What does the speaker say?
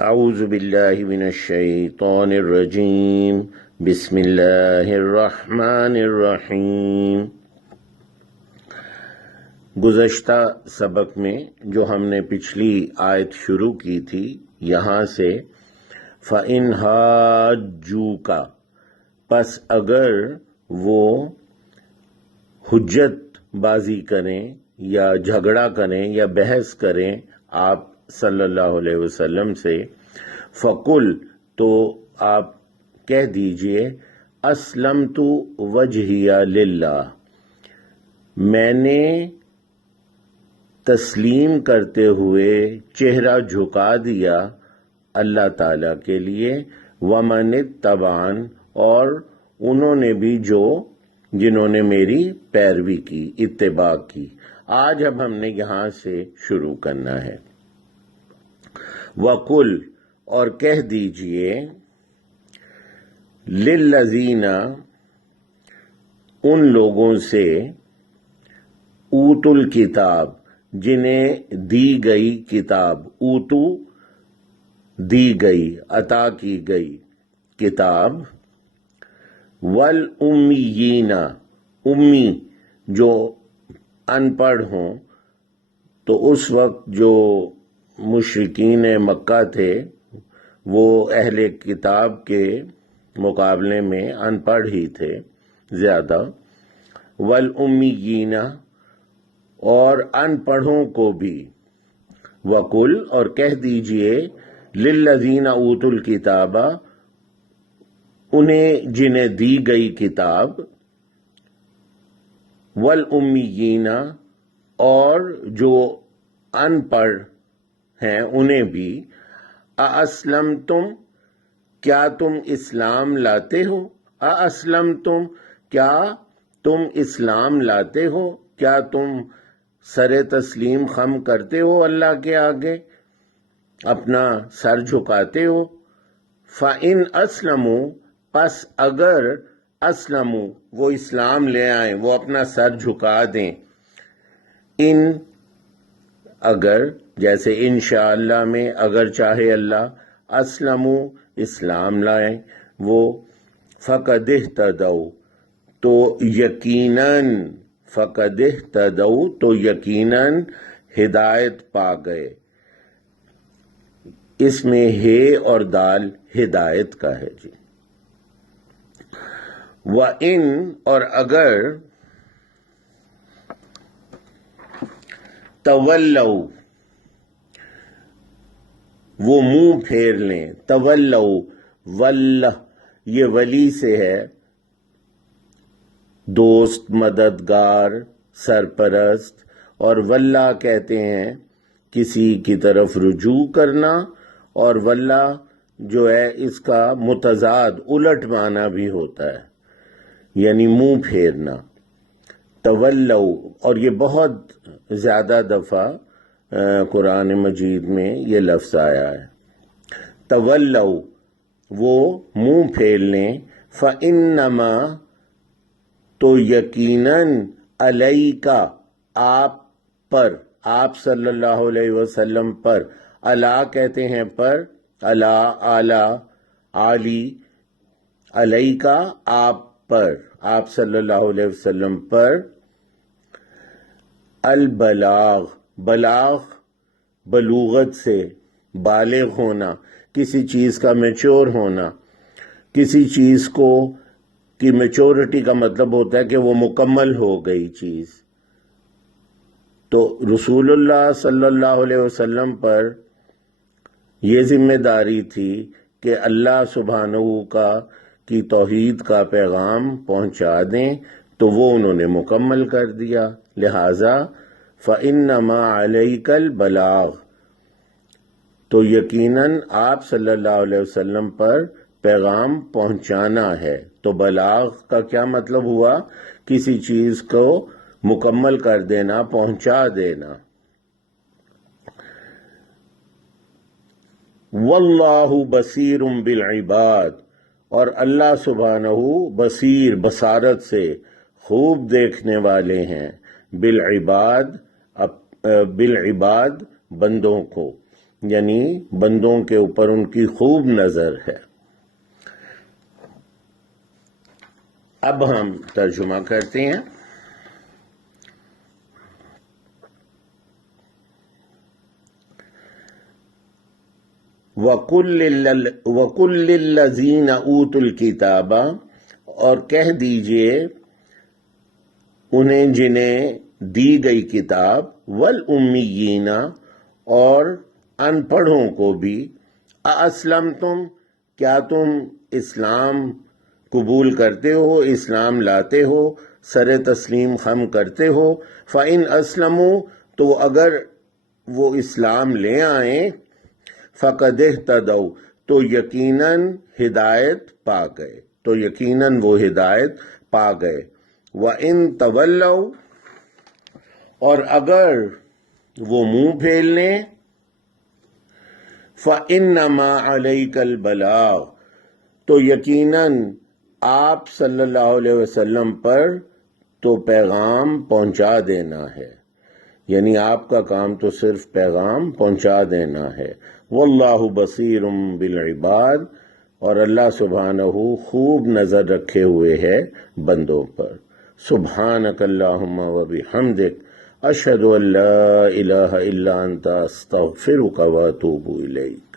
اعوذ باللہ من الشیطان الرجیم بسم اللہ الرحمن الرحیم۔ گزشتہ سبق میں جو ہم نے پچھلی آیت شروع کی تھی، یہاں سے فَإِنْ حَاجُّوكَ، پس اگر وہ حجت بازی کریں یا جھگڑا کریں یا بحث کریں آپ صلی اللہ علیہ وسلم سے، فَقُلْ، تو آپ کہہ دیجئے اسلمت وجہیہ للہ، میں نے تسلیم کرتے ہوئے چہرہ جھکا دیا اللہ تعالیٰ کے لیے، ومن اتبعن، اور انہوں نے بھی جنہوں نے میری پیروی کی، اتباع کی۔ آج اب ہم نے یہاں سے شروع کرنا ہے۔ وَقُلْ، اور کہہ دیجئے لِلَّذِينَ، ان لوگوں سے، اوتوا الکتاب، جنہیں دی گئی کتاب، اوتو دی گئی، عطا کی گئی کتاب، والامیین، امی جو ان پڑھ ہوں، تو اس وقت جو مشرکین مکہ تھے وہ اہل کتاب کے مقابلے میں ان پڑھ ہی تھے زیادہ، والامیین، اور ان پڑھوں کو بھی، وَقُلْ، اور کہہ دیجئے لِلَّذِينَ أُوتُوا الْكِتَابَ، انہیں جنہیں دی گئی کتاب، والامیین، اور جو ان پڑھ ہیں انہیں بھی، اَأَسْلَمْتُمْ، کیا تم اسلام لاتے ہو؟ اَأَسْلَمْتُمْ، کیا تم اسلام لاتے ہو؟ کیا تم سر تسلیم خم کرتے ہو اللہ کے آگے، اپنا سر جھکاتے ہو؟ فَإِنْ أَسْلَمُوا، پس اگر اسلموا، وہ اسلام لے آئیں، وہ اپنا سر جھکا دیں، ان، اگر، جیسے انشاءاللہ میں اگر چاہے اللہ، اسلموا، اسلام لائیں وہ، فَقَدِ اهْتَدَوْا، تو یقیناً، فَقَدِ اهْتَدَوْا، تو یقیناً ہدایت پا گئے۔ اس میں ہے اور دال ہدایت کا ہے جی۔ وَإِن، اور اگر، تولوا، وہ منہ پھیر لیں، تولوا، ولہ، یہ ولی سے ہے، دوست، مددگار، سرپرست، اور ولہ کہتے ہیں کسی کی طرف رجوع کرنا، اور ولہ جو ہے اس کا متضاد، الٹ معنی بھی ہوتا ہے، یعنی منہ پھیرنا۔ تولوا، اور یہ بہت زیادہ دفعہ قرآن مجید میں یہ لفظ آیا ہے، تولوا، وہ منہ پھیر لیں، فَإِنَّمَا، تو یقیناً، عَلَيْكَ، آپ پر، آپ صلی اللہ علیہ وسلم پر، عَلَا کہتے ہیں پر، عَلَا، اعلیٰ، عالی، عَلَيْكَ، آپ پر، آپ صلی اللہ علیہ وسلم پر، البلاغ، بلاغ، بلوغت سے، بالغ ہونا، کسی چیز کا میچور ہونا، کسی چیز کو کی میچورٹی کا مطلب ہوتا ہے کہ وہ مکمل ہو گئی چیز، تو رسول اللہ صلی اللہ علیہ وسلم پر یہ ذمہ داری تھی کہ اللہ سبحانہ کی توحید کا پیغام پہنچا دیں، تو وہ انہوں نے مکمل کر دیا، لہٰذا فَإِنَّمَا عَلَيْكَ الْبَلَاغُ، تو یقیناً آپ صلی اللہ علیہ وسلم پر پیغام پہنچانا ہے۔ تو بلاغ کا کیا مطلب ہوا؟ کسی چیز کو مکمل کر دینا، پہنچا دینا۔ وَاللَّهُ بَصِيرٌ بِالْعِبَادِ، اور اللہ سبحانہ بصیر، بصارت سے، خوب دیکھنے والے ہیں، بالعباد، بالعباد، بندوں کو، یعنی بندوں کے اوپر ان کی خوب نظر ہے۔ اب ہم ترجمہ کرتے ہیں۔ وَقُلْ لِلَّذِينَ أُوتُوا الْكِتَابَ، اور کہہ دیجئے انہیں جنہیں دی گئی کتاب، وَالْأُمِّيِّينَ، اور ان پڑھوں کو بھی، أَأَسْلَمْتُمْ، کیا تم اسلام قبول کرتے ہو، اسلام لاتے ہو، سر تسلیم خم کرتے ہو؟ فَإِنْ أَسْلَمُوا، تو اگر وہ اسلام لے آئیں، فَقَدْ اهْتَدَوْا، تو یقیناً ہدایت پا گئے، تو یقیناً وہ ہدایت پا گئے۔ وَإِن تَوَلَّوْا، اور اگر وہ منہ پھیر لیں، فَإِنَّمَا عَلَيْكَ الْبَلَاغُ، تو یقیناً آپ صلی اللہ علیہ وسلم پر تو پیغام پہنچا دینا ہے، یعنی آپ کا کام تو صرف پیغام پہنچا دینا ہے۔ واللہ بصیر بالعباد، اور اللہ سبحانہ خوب نظر رکھے ہوئے ہے بندوں پر۔ سبحانک اللہم و بحمدک، اشہد ان لا الہ الا انت، استغفرک و اتوب الیک۔